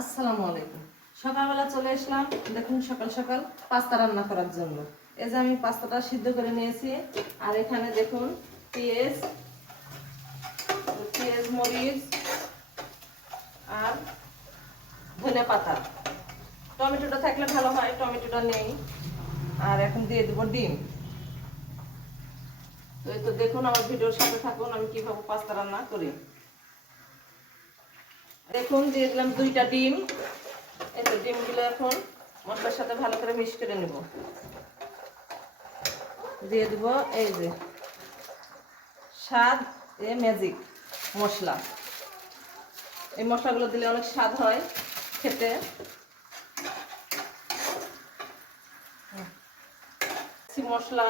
আসসালামু আলাইকুম। সকালবেলা চলে আসলাম, দেখুন সকাল সকাল পাস্তা রান্না করার জন্য। এই যে আমি পাস্তাটা সিদ্ধ করে নিয়েছি, আর এখানে দেখুন পেঁয়াজ পেঁয়াজ মরিচ আর ধনে পাতা, টমেটোটা থাকলে ভালো হয়, টমেটোটা নেই। আর এখন দিয়ে দেবো ডিম। তো এই তো দেখুন, আমার ভিডিওর সাথে থাকুন আমি কিভাবে পাস্তা রান্না করি। দেখুন দিয়ে দিলাম 2টা ডিম। এই তো ডিমগুলো এখন মশলার সাথে ভালো করে মিক্স করে নেব। দিয়ে দেব এই যে স্বাদ ম্যাজিক মশলা। এই মশলাগুলো দিলে অনেক স্বাদ হয় খেতে। মশলা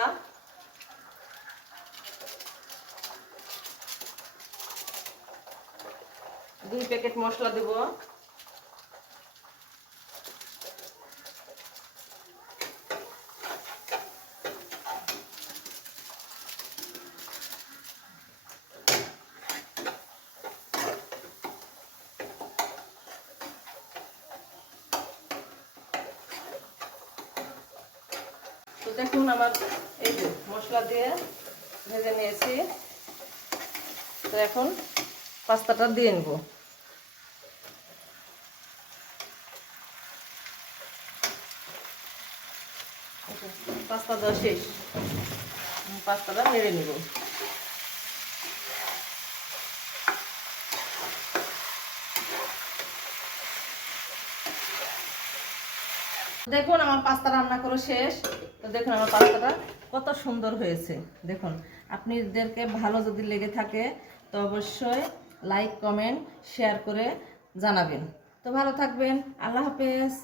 2 প্যাকেট মশলা দেব। তো দেখুন আমার এই যে মশলা দিয়ে ভেজে নিয়েছি। তো এখন পাস্তাটা দিয়ে নেব। পাস্তা দেওয়া শেষ, পাস্তাটা নেড়ে নেব। দেখুন আমার পাস্তা রান্না করে শেষ। তো দেখুন আমার পাস্তাটা কত সুন্দর হয়েছে। দেখুন আপনাদেরকে ভালো যদি লেগে থাকে তো অবশ্যই লাইক কমেন্ট শেয়ার করে জানাবেন। তো ভালো থাকবেন, আল্লাহ হাফেজ।